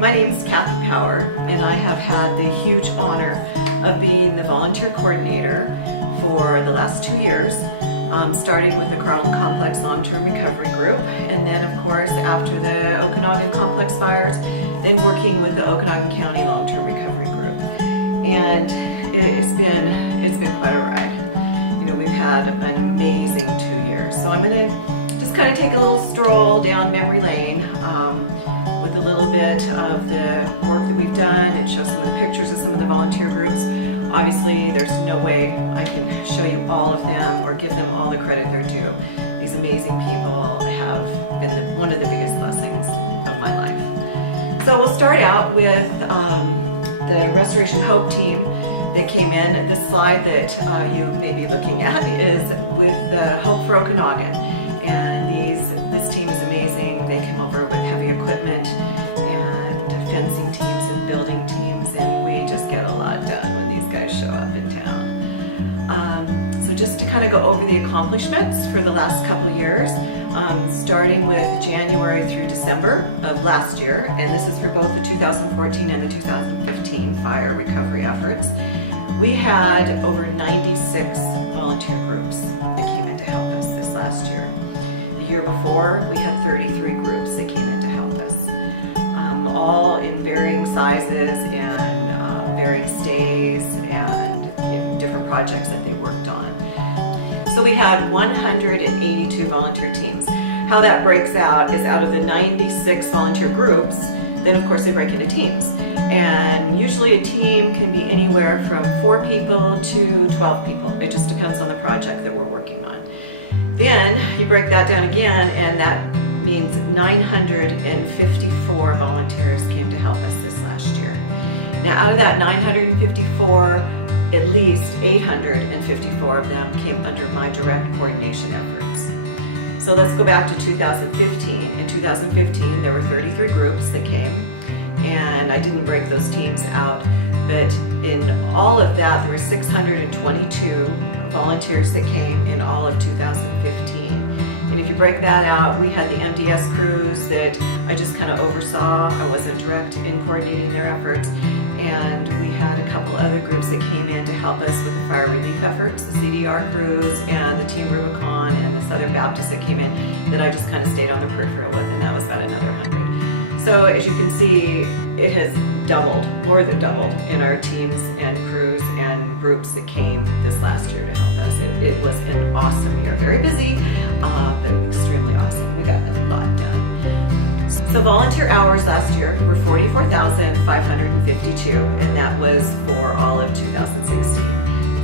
my name is Kathy Power, and I have had the huge honor of being the volunteer coordinator for the last 2 years, starting with the Carlton Complex Long-Term Recovery Group, and then of course after the Okanagan Complex fires, then working with the Okanagan County Long-Term Recovery Group. And it's been quite a ride. You know, we've had an amazing 2 years. So I'm going to just kind of take a little stroll down memory lane with a little bit of the work that we've done and show some of the pictures of some of the volunteer groups. Obviously, there's no way I can show you all of them or give them all the credit they're due. These amazing people have been one of the biggest blessings of my life. So we'll start out with the Restoration Hope team that came in. This slide that you may be looking at is with the Hope for Okanagan. And this team is amazing. They came over with heavy equipment and fencing teams and building teams, and we just get a lot done when these guys show up in town. So just to kind of go over the accomplishments for the last couple years, starting with January through December of last year, and this is for both the 2014 and the 2015 fire recovery efforts. We had over 96 volunteer groups that came in to help us this last year. The year before, we had 33 groups that came in to help us, all in varying sizes and varying stays and different projects that they worked on. So we had 182 volunteer teams. How that breaks out is out of the 96 volunteer groups, then of course they break into teams. And usually a team can be anywhere from 4 people to 12 people. It just depends on the project that we're working on. Then you break that down again, and that means 954 volunteers came to help us this last year. Now out of that 954, at least 854 of them came under my direct coordination efforts. So let's go back to 2015. In 2015, there were 33 groups that came, and I didn't break those teams out, but in all of that, there were 622 volunteers that came in all of 2015. And if you break that out, we had the MDS crews that I just kind of oversaw. I wasn't direct in coordinating their efforts. And we had a couple other groups that came in to help us with the fire relief efforts, the CDR crews and the Team Rubicon and the Southern Baptist that came in, that I just kind of stayed on the peripheral with, and that was about another 100. So as you can see, it has doubled, more than doubled, in our teams and crews and groups that came this last year to help us. It was an awesome year, very busy, but extremely awesome. We got a lot done. So volunteer hours last year were 44,552, and that was for all of 2016.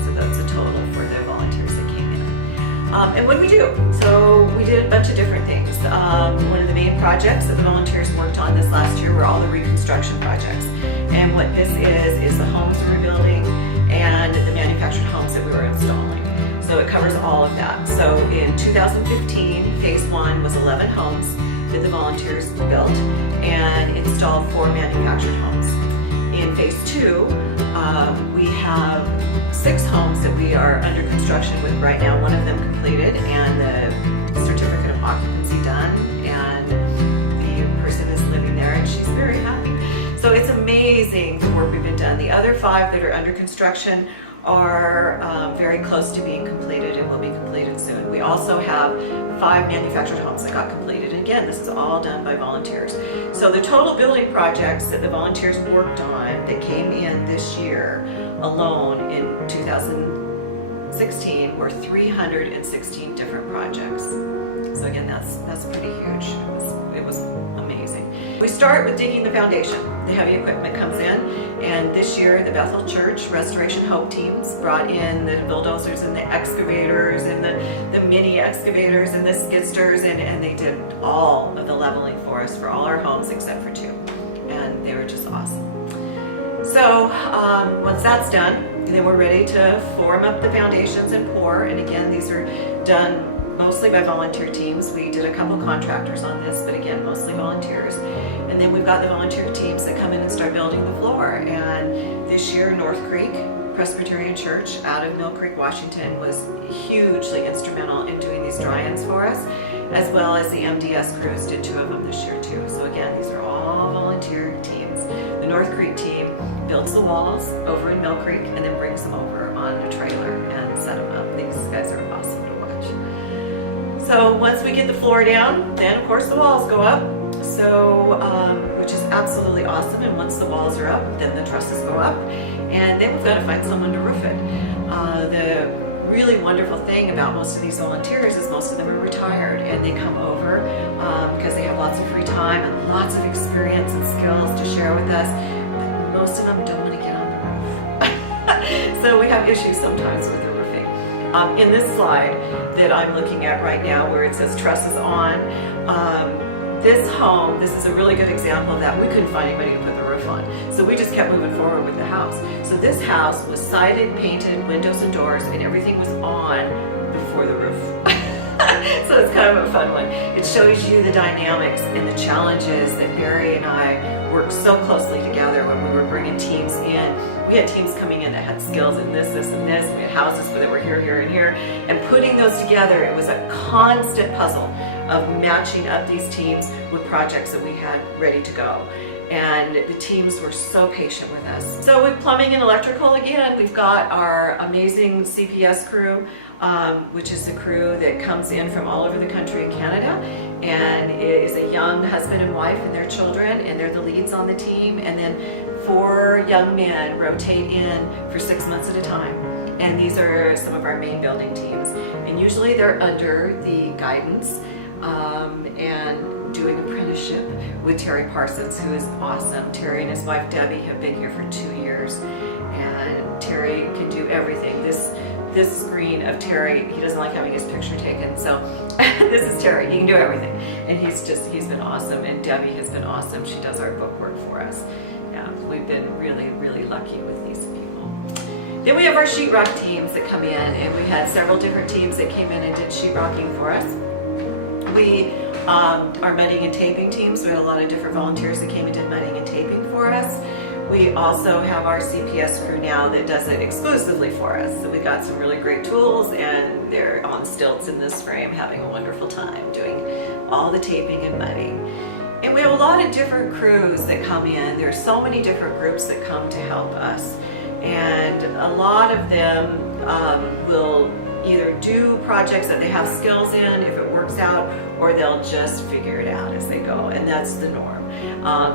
So that's a total for the volunteers that came in. And what did we do? So we did a bunch of different things. One of the main projects that the volunteers worked on this last year were all the reconstruction projects. And what this is the homes we were building and the manufactured homes that we were installing. So it covers all of that. So in 2015, phase 1 was 11 homes that the volunteers built and installed 4 manufactured homes. In phase 2, we have 6 homes that we are under construction with right now. One of them completed and the certificate of occupancy done, and the person is living there and she's very happy. So it's amazing the work we've been done. The other 5 that are under construction are very close to being completed and will be completed soon. We also have 5 manufactured homes that got completed. And again, this is all done by volunteers. So the total building projects that the volunteers worked on that came in this year alone in 2016 were 316 different projects. So again, that's pretty huge. It was amazing. We start with digging the foundation. The heavy equipment comes in, and this year the Bethel Church Restoration Hope teams brought in the bulldozers and the excavators and the mini excavators and the skidsters, and they did all of the leveling for us for all our homes except for 2, and they were just awesome. So once that's done, then we're ready to form up the foundations and pour, and again, these are done mostly by volunteer teams. We did a couple contractors on this, but again, mostly volunteers. And then we've got the volunteer teams that come in and start building the floor. And this year, North Creek Presbyterian Church out of Mill Creek, Washington was hugely instrumental in doing these dry-ins for us. as well as the MDS crews did 2 of them this year too. So again, these are all volunteer teams. The North Creek team builds the walls over in Mill Creek and then brings them over on a trailer and set them up. These guys are awesome to watch. So once we get the floor down, then of course the walls go up. So, which is absolutely awesome. And once the walls are up, then the trusses go up. And then we've got to find someone to roof it. The really wonderful thing about most of these volunteers is most of them are retired and they come over because they have lots of free time and lots of experience and skills to share with us. But most of them don't want to get on the roof. So we have issues sometimes with the roofing. In this slide that I'm looking at right now where it says trusses on, this home, this is a really good example of that. We couldn't find anybody to put the roof on. So we just kept moving forward with the house. So this house was sided, painted, windows and doors, and everything was on before the roof. So it's kind of a fun one. It shows you the dynamics and the challenges that Barry and I worked so closely together when we were bringing teams in. We had teams coming in that had skills in this, this, and this. We had houses that were here, here, and here. And putting those together, it was a constant puzzle of matching up these teams with projects that we had ready to go. And the teams were so patient with us. So with plumbing and electrical, again, we've got our amazing CPS crew, which is the crew that comes in from all over the country in Canada. And it is a young husband and wife and their children, and they're the leads on the team. And then 4 young men rotate in for 6 months at a time. And these are some of our main building teams. And usually they're under the guidance and doing apprenticeship with Terry Parsons, who is awesome. Terry and his wife Debbie have been here for 2 years, and Terry can do everything. This screen of Terry, he doesn't like having his picture taken, so this is Terry. He can do everything, and he's been awesome. And Debbie has been awesome. She does our book work for us. Yeah, we've been really, really lucky with these people. Then we have our sheetrock teams that come in, and we had several different teams that came in and did sheetrocking for us. We our mudding and taping teams. We had a lot of different volunteers that came and did mudding and taping for us. We also have our CPS crew now that does it exclusively for us. So we got some really great tools, and they're on stilts in this frame having a wonderful time doing all the taping and mudding. And we have a lot of different crews that come in. There's so many different groups that come to help us. And a lot of them will either do projects that they have skills in if it works out, or they'll just figure it out as they go, and that's the norm.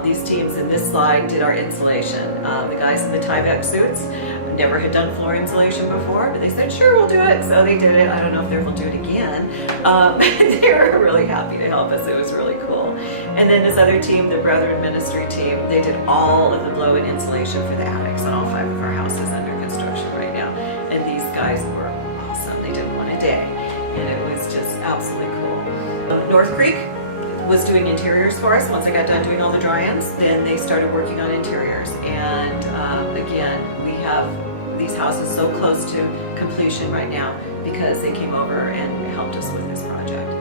These teams in this slide did our insulation. The guys in the Tyvek suits never had done floor insulation before, but they said, sure, we'll do it. So they did it. I don't know if they'll do it again. They were really happy to help us. It was really cool. And then this other team, the Brethren Ministry team, they did all of the blow-in insulation for the attics on all 5 of our houses under construction right now. And these guys were awesome. They did one a day, and it was just absolutely cool. North Creek was doing interiors for us. Once I got done doing all the dry-ins, then they started working on interiors. And again, we have these houses so close to completion right now because they came over and helped us with this project.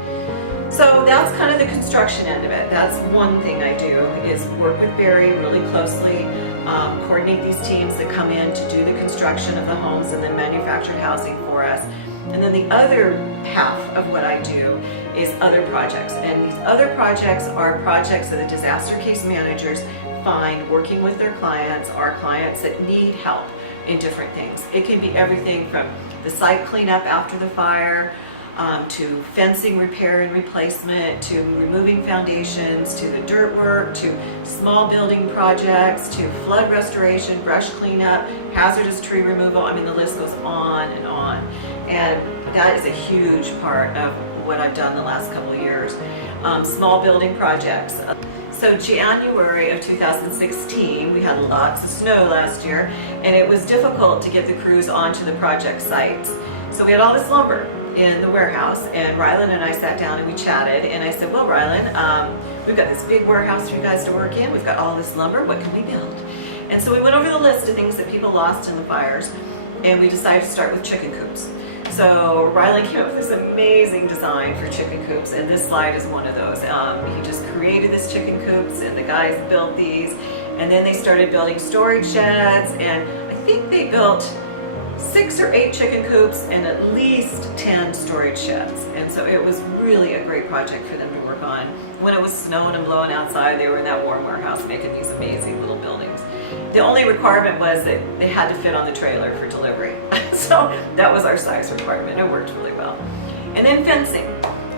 So that's kind of the construction end of it. That's one thing I do, is work with Barry really closely, coordinate these teams that come in to do the construction of the homes and the manufactured housing for us. And then the other half of what I do is other projects. And these other projects are projects that the disaster case managers find working with their clients, our clients that need help in different things. It can be everything from the site cleanup after the fire, to fencing repair and replacement, to removing foundations, to the dirt work, to small building projects, to flood restoration, brush cleanup, hazardous tree removal. I mean, the list goes on and on. And that is a huge part of what I've done the last couple of years. Small building projects. So January of 2016, we had lots of snow last year, and it was difficult to get the crews onto the project sites. So we had all this lumber in the warehouse, and Rylan and I sat down and we chatted, and I said, well, Rylan, we've got this big warehouse for you guys to work in. We've got all this lumber. What can we build? And so we went over the list of things that people lost in the fires, and we decided to start with chicken coops. So Rylan came up with this amazing design for chicken coops, and this slide is one of those. He just created this chicken coops, and the guys built these, and then they started building storage sheds, and I think they built 6 or 8 chicken coops and at least 10 storage sheds. And so it was really a great project for them to work on. When it was snowing and blowing outside, they were in that warm warehouse making these amazing little buildings. The only requirement was that they had to fit on the trailer for delivery. So that was our size requirement. It worked really well. And then fencing.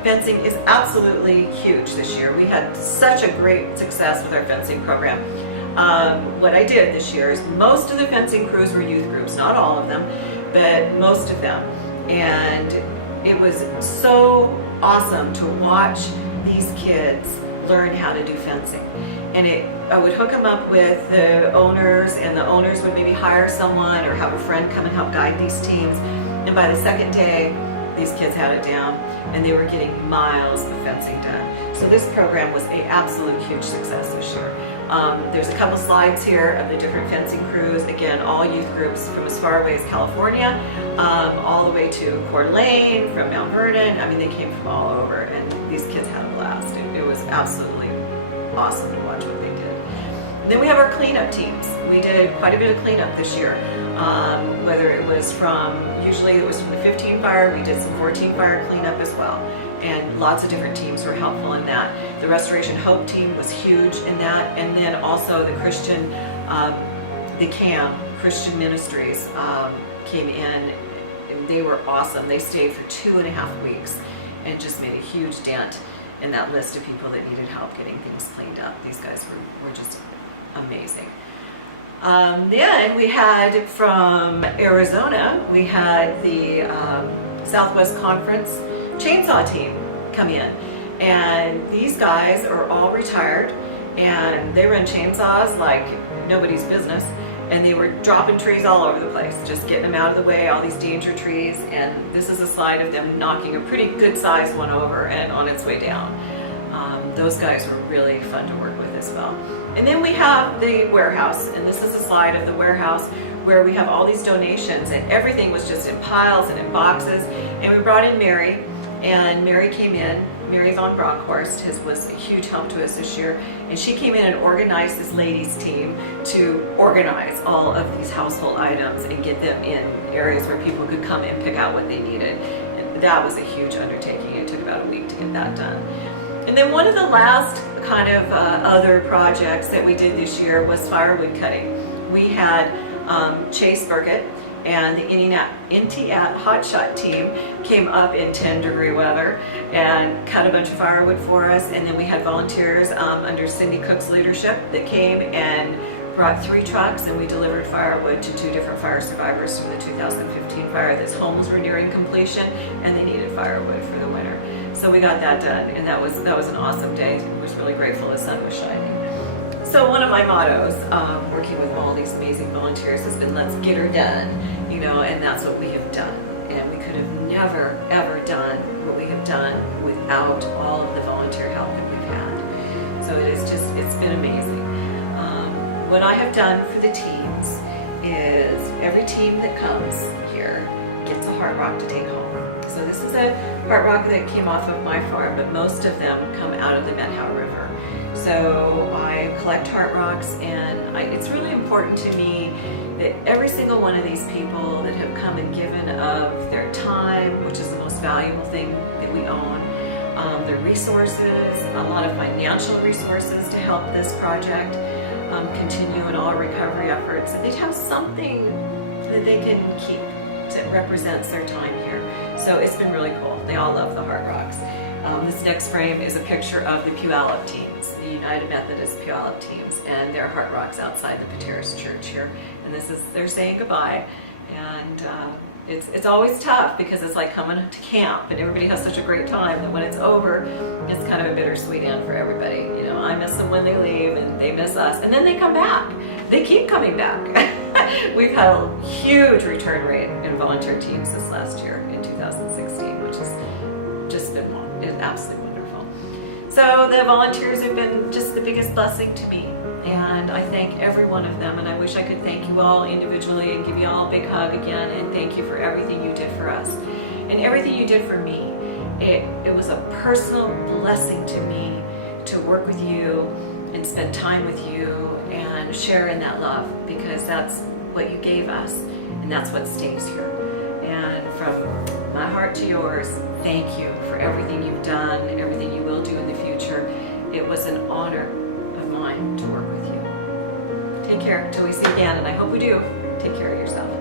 Fencing is absolutely huge this year. We had such a great success with our fencing program. What I did this year is most of the fencing crews were youth groups, not all of them, but most of them. And it was so awesome to watch these kids learn how to do fencing. And I would hook them up with the owners, and the owners would maybe hire someone or have a friend come and help guide these teams. And by the second day, these kids had it down, and they were getting miles of fencing done. So this program was an absolute huge success this year. There's a couple slides here of the different fencing crews. Again, all youth groups from as far away as California, all the way to Coeur d'Alene, from Mount Vernon. I mean, they came from all over, and these kids had a blast. It was absolutely awesome to watch what they did. Then we have our cleanup teams. We did quite a bit of cleanup this year. Whether it was usually it was from the 15 fire, we did some 14 fire cleanup as well. And lots of different teams were helpful in that. The Restoration Hope team was huge in that. And then also the Christian, the CAM, Christian Ministries, came in, and they were awesome. They stayed for 2.5 weeks and just made a huge dent in that list of people that needed help getting things cleaned up. These guys were just amazing. Then we had from Arizona, we had the Southwest Conference chainsaw team come in. And these guys are all retired, and they run chainsaws like nobody's business. And they were dropping trees all over the place, just getting them out of the way, all these danger trees. And this is a slide of them knocking a pretty good sized one over and on its way down. Those guys were really fun to work with as well. And then we have the warehouse, and this is a slide of the warehouse where we have all these donations, and everything was just in piles and in boxes. And we brought in Mary, and Mary came in. Mary Von Bronckhorst was a huge help to us this year, and she came in and organized this ladies team to organize all of these household items and get them in areas where people could come and pick out what they needed. And that was a huge undertaking. It took about a week to get that done. And then one of the last kind of other projects that we did this year was firewood cutting. We had Chase Burkett and the Intiat Hotshot team came up in 10-degree weather and cut a bunch of firewood for us. And then we had volunteers under Cindy Cook's leadership that came and brought 3 trucks, and we delivered firewood to 2 different fire survivors from the 2015 fire. Those homes were nearing completion, and they needed firewood for the winter. So we got that done, and that was an awesome day. I was really grateful the sun was shining. So one of my mottos, working with all these amazing volunteers, has been let's get her done, and that's what we have done. And we could have never, ever done what we have done without all of the volunteer help that we've had. So it's been amazing. What I have done for the teams is every team that comes here gets a heart rock to take home. So this is a heart rock that came off of my farm, but most of them come out of the Methow River. So I collect heart rocks, and it's really important to me that every single one of these people that have come and given of their time, which is the most valuable thing that we own, their resources, a lot of financial resources to help this project continue in all recovery efforts, and they'd have something that they can keep that represents their time here. So it's been really cool. They all love the heart rocks. This next frame is a picture of the Puyallup teams, the United Methodist Puyallup teams, and their heart rocks outside the Pateros Church here. And they're saying goodbye. And it's always tough because it's like coming to camp, and everybody has such a great time that when it's over, it's kind of a bittersweet end for everybody. I miss them when they leave, and they miss us, and then they come back. They keep coming back. We've had a huge return rate in volunteer teams this last year in 2016, which has just been absolutely wonderful. So the volunteers have been just the biggest blessing to me, and I thank every one of them, and I wish I could thank you all individually and give you all a big hug again, and thank you for everything you did for us and everything you did for me. It was a personal blessing to me to work with you and spend time with you and share in that love, because that's what you gave us, and that's what stays here. And from my heart to yours, thank you for everything you've done, everything you will do in the future. It was an honor of mine to work with you. Take care till we see again, and I hope we do. Take care of yourself.